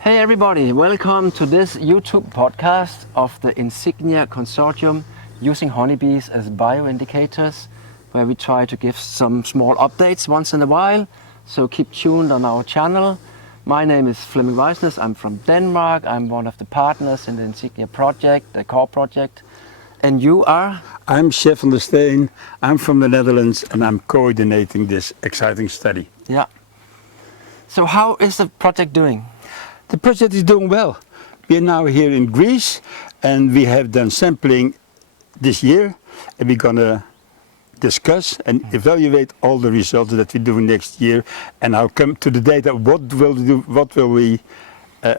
Hey everybody, welcome to this YouTube podcast of the Insignia consortium using honeybees as bioindicators, where we try to give some small updates once in a while, so keep tuned on our channel. My name is Flemming Vejsnæs, I'm from Denmark, I'm one of the partners in the Insignia project, the core project. And you are? I'm Sjef from Steen, I'm from the Netherlands and I'm coordinating this exciting study. Yeah. So how is the project doing? The project is doing well. We are now here in Greece and we have done sampling this year and we're going to discuss and evaluate all the results that we do next year, and I'll come to the data, what will we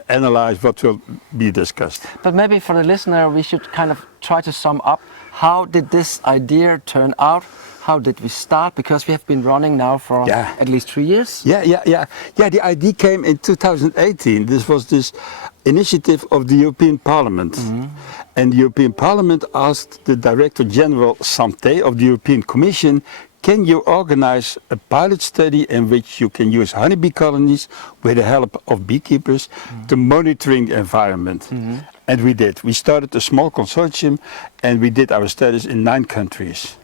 analyze, what will be discussed. But maybe for the listener we should kind of try to sum up, how did this idea turn out? How did we start? Because we have been running now for at least 3 years. Yeah, the idea came in 2018. This was this initiative of the European Parliament. Mm-hmm. And the European Parliament asked the Director General Santé of the European Commission, can you organize a pilot study in which you can use honeybee colonies with the help of beekeepers to monitoring the environment? Mm-hmm. And we did. We started a small consortium and we did our studies in 9 countries.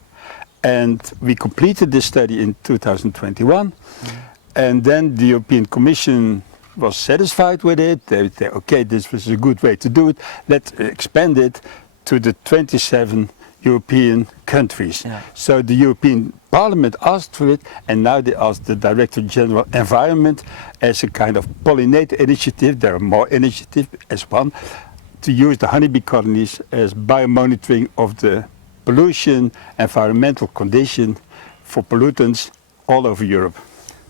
And we completed this study in 2021. And then the European Commission was satisfied with it. They said, okay, this was a good way to do it. Let's expand it to the 27 European countries. Yeah. So the European Parliament asked for it, and now they asked the Director General Environment as a kind of pollinator initiative. There are more initiatives as one, to use the honeybee colonies as biomonitoring of the pollution, environmental condition for pollutants all over Europe.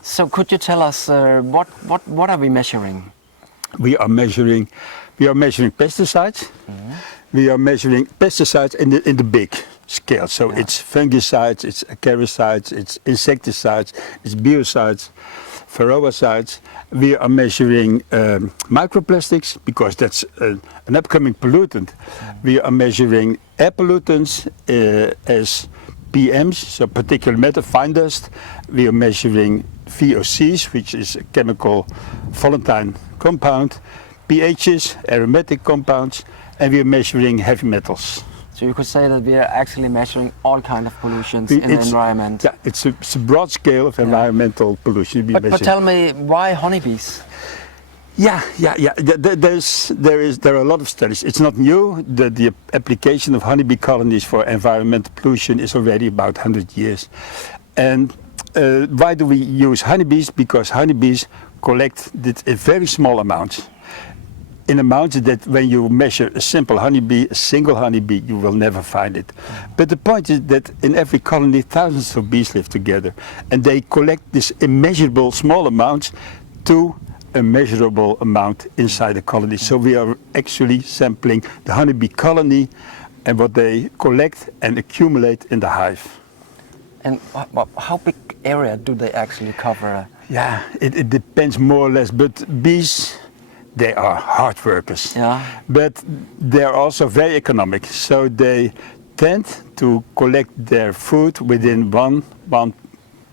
So could you tell us what are we measuring? We are measuring pesticides. Mm-hmm. We are measuring pesticides in the big scale. So it's fungicides, it's acaricides, it's insecticides, it's biocides, ferroicides. We are measuring microplastics because that's an upcoming pollutant. We are measuring air pollutants as PMs, so particulate matter, fine dust. We are measuring VOCs, which is a chemical volatile compound, pHs, aromatic compounds, and we are measuring heavy metals. So you could say that we are actually measuring all kinds of pollutions in the environment. Yeah, it's a broad scale of environmental pollution. But tell me, why honeybees? Yeah. There are a lot of studies. It's not new. The application of honeybee colonies for environmental pollution is already about 100 years. And why do we use honeybees? Because honeybees collect it in very small amounts. In amounts that when you measure a single honeybee, you will never find it. But the point is that in every colony, thousands of bees live together, and they collect this immeasurable small amounts to a measurable amount inside the colony. So we are actually sampling the honeybee colony and what they collect and accumulate in the hive. And how big area do they actually cover? Yeah, it depends more or less, but bees, they are hard workers, but they are also very economic. So they tend to collect their food within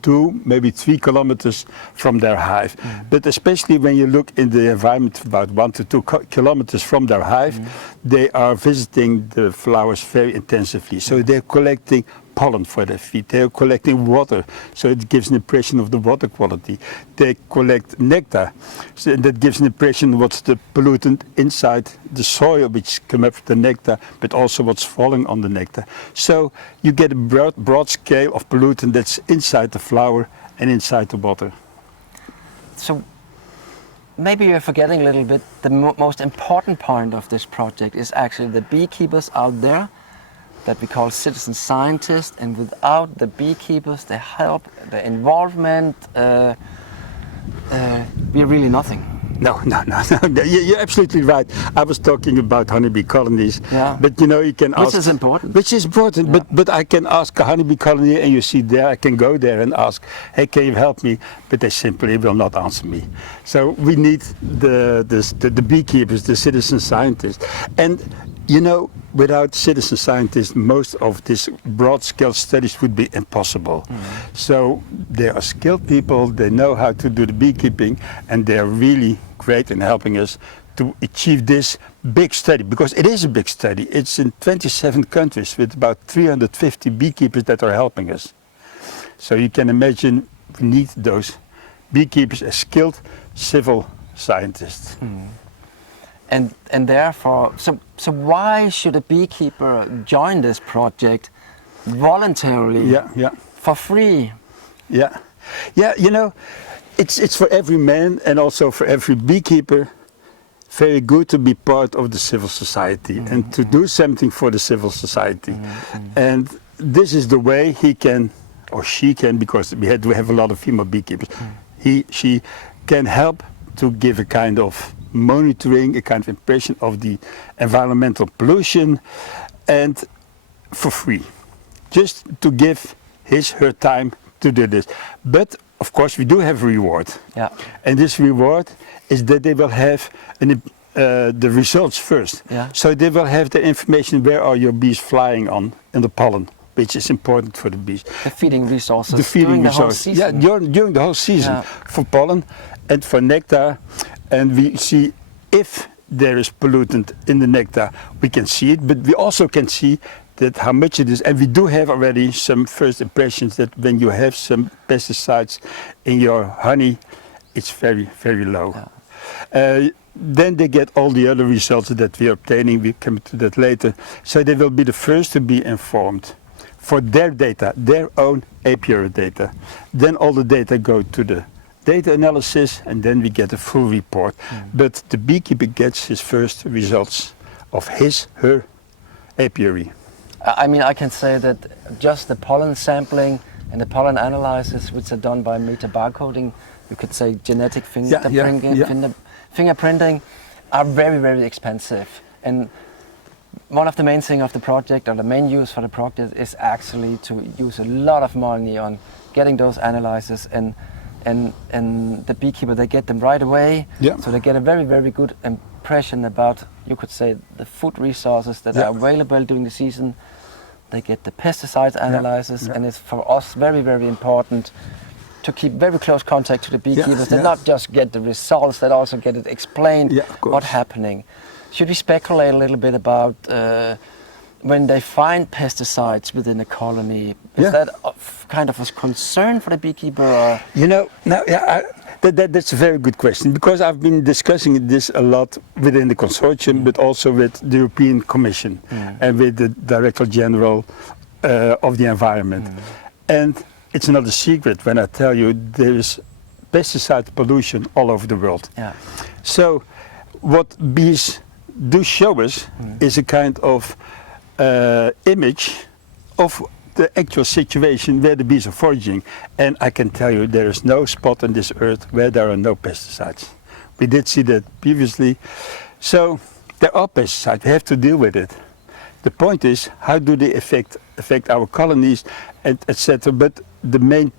2, maybe 3 kilometers from their hive. But especially when you look in the environment about 1 to 2 kilometers from their hive, they are visiting the flowers very intensively. So they're collecting pollen for their feet. They are collecting water, so it gives an impression of the water quality. They collect nectar, so that gives an impression of what's the pollutant inside the soil which come up with the nectar, but also what's falling on the nectar. So you get a broad scale of pollutant that's inside the flower and inside the water. So maybe you're forgetting a little bit, the most important point of this project is actually the beekeepers out there that we call citizen scientists, and without the beekeepers, their help, their involvement, we're really nothing. No, you're absolutely right. I was talking about honeybee colonies, but you can ask... Which is important. Which is important, but I can ask a honeybee colony and you see there, I can go there and ask, hey, can you help me? But they simply will not answer me. So we need the beekeepers, the citizen scientists. And without citizen scientists, most of these broad-scale studies would be impossible. So they are skilled people, they know how to do the beekeeping, and they are really great in helping us to achieve this big study, because it is a big study. It's in 27 countries with about 350 beekeepers that are helping us. So you can imagine we need those beekeepers as skilled civil scientists. And therefore, so why should a beekeeper join this project voluntarily? For free? Yeah, you know, it's for every man and also for every beekeeper very good to be part of the civil society and to do something for the civil society. And this is the way he can, or she can, because we have a lot of female beekeepers, she can help to give a kind of monitoring, a kind of impression of the environmental pollution, and for free, just to give her time to do this. But of course we do have a reward, and this reward is that they will have the results first. So they will have the information, where are your bees flying on, and the pollen, which is important for the bees. The feeding resources. The feeding during resources. The whole season. Yeah, during the whole season for pollen and for nectar, and we see if there is pollutant in the nectar, we can see it, but we also can see that how much it is, and we do have already some first impressions that when you have some pesticides in your honey, it's very, very low. Then they get all the other results that we are obtaining. We come to that later. So they will be the first to be informed for their data, their own apiary data. Then all the data go to the data analysis, and then we get a full report. But the beekeeper gets his first results of her apiary. I mean, I can say that just the pollen sampling and the pollen analysis, which are done by meter barcoding, you could say genetic fingerprinting, are very, very expensive. And one of the main things of the project, or the main use for the project, is actually to use a lot of money on getting those analyses, and the beekeeper, they get them right away. So they get a very, very good impression about, you could say, the food resources that are available during the season. They get the pesticides analysis, and it's for us very, very important to keep very close contact to the beekeepers, that not just get the results, that also get it explained what's happening. Should we speculate a little bit about when they find pesticides within a colony? Is that kind of a concern for the beekeeper? Or? You know, that's a very good question, because I've been discussing this a lot within the consortium, but also with the European Commission and with the Director General of the Environment. And it's not a secret when I tell you there is pesticide pollution all over the world. So what bees do show us is a kind of image of the actual situation where the bees are foraging. And I can tell you there is no spot on this earth where there are no pesticides. We did see that previously. So there are pesticides, we have to deal with it. The point is, how do they affect our colonies, and etc. But the main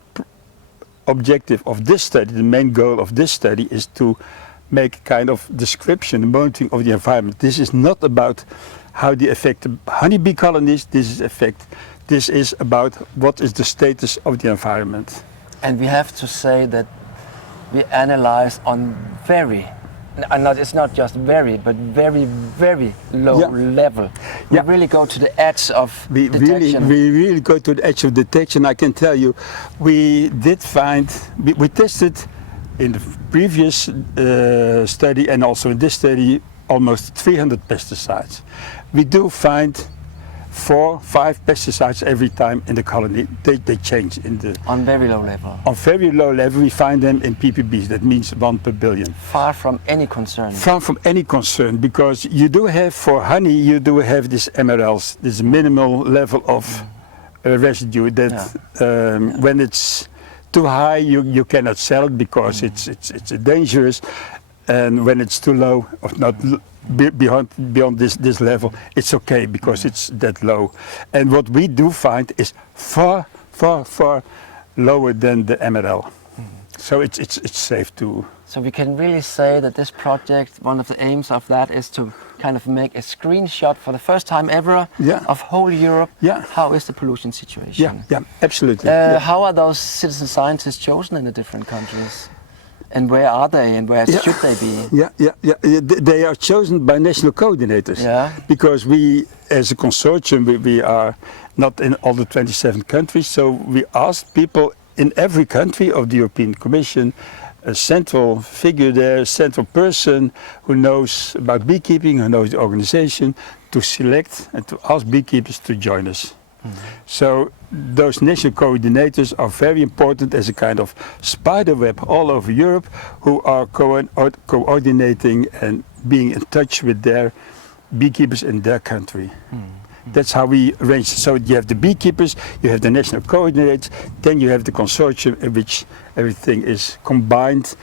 objective of this study, the main goal of this study, is to make kind of description, the monitoring of the environment. This is not about how they affect the honeybee colonies. This is about what is the status of the environment. And we have to say that we analyze on it's not just very, but very, very low level. We really go to the edge of detection. We really go to the edge of detection. I can tell you, we did find, we tested in the previous study and also in this study almost 300 pesticides. We do find 4, 5 pesticides every time in the colony. They change on very low level. On very low level, we find them in ppbs. That means 1 per billion. Far from any concern. Far from any concern, because you do have, for honey, you do have this MRLs, this minimal level of residue that when it's too high, you cannot sell it because it's dangerous, and when it's too low, or not beyond this level, it's okay because it's that low. And what we do find is far, far, far lower than the MRL. So it's safe to. So we can really say that this project, one of the aims of that is to kind of make a screenshot for the first time ever of whole Europe. How is the pollution situation? Yeah, absolutely. How are those citizen scientists chosen in the different countries? And where are they, and where should they be? They are chosen by national coordinators. Yeah. Because we, as a consortium, we are not in all the 27 countries, so we asked people in every country of the European Commission, a central figure there, a central person who knows about beekeeping, who knows the organization, to select and to ask beekeepers to join us. So those national coordinators are very important as a kind of spider web all over Europe, who are coordinating and being in touch with their beekeepers in their country. That's how we arrange it. So you have the beekeepers, you have the national coordinators, then you have the consortium in which everything is combined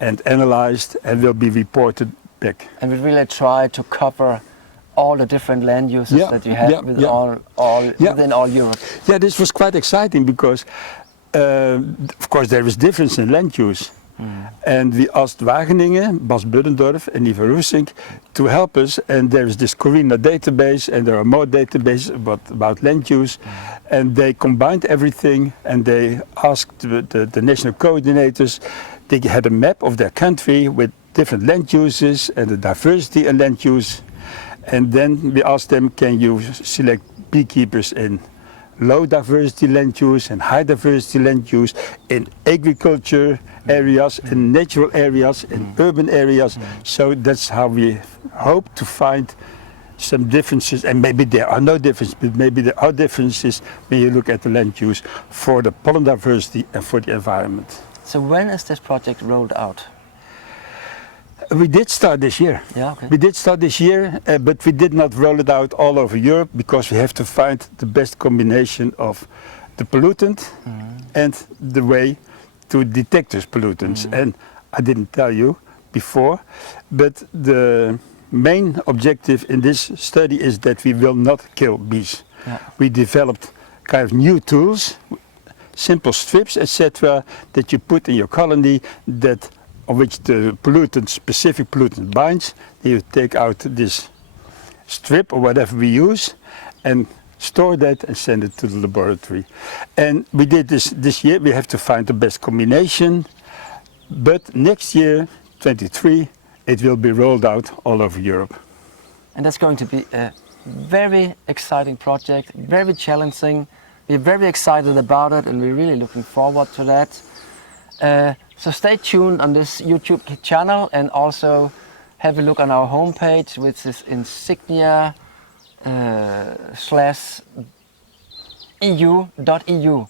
and analyzed and will be reported back. And we really try to cover all the different land uses that you have within all Europe. Yeah, this was quite exciting because, of course, there is difference in land use. And we asked Wageningen, Bas Buddendorf and Ivo Roesink to help us, and there is this Corina database and there are more databases about land use, and they combined everything and they asked the national coordinators. They had a map of their country with different land uses and the diversity in land use, and then we asked them, can you select beekeepers in low diversity land use and high diversity land use, in agriculture areas, in natural areas, in urban areas. So that's how we hope to find some differences, and maybe there are no differences, but maybe there are differences when you look at the land use for the pollen diversity and for the environment. So when is this project rolled out? We did start this year. Yeah, okay. We did start this year, but we did not roll it out all over Europe because we have to find the best combination of the pollutant and the way to detect those pollutants. And I didn't tell you before, but the main objective in this study is that we will not kill bees. Yeah. We developed kind of new tools, simple strips, etc., that you put in your colony that on which the pollutant, specific pollutant binds. You take out this strip or whatever we use and store that and send it to the laboratory. And we did this year. We have to find the best combination, but next year, 23, it will be rolled out all over Europe. And that's going to be a very exciting project, very challenging. We're very excited about it and we're really looking forward to that. So stay tuned on this YouTube channel and also have a look on our homepage, which is Insignia /EU.eu.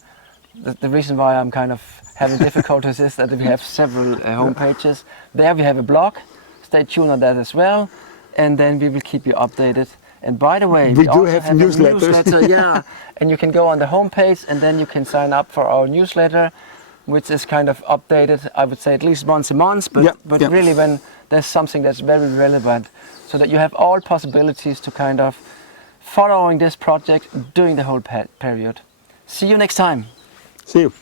The reason why I'm kind of having difficulties is that we have several homepages. There we have a blog. Stay tuned on that as well, and then we will keep you updated. And by the way, we do also have a newsletter. Yeah, and you can go on the homepage and then you can sign up for our newsletter, which is kind of updated, I would say at least once a month, but really when there's something that's very relevant, so that you have all possibilities to kind of following this project during the whole period. See you next time. See you.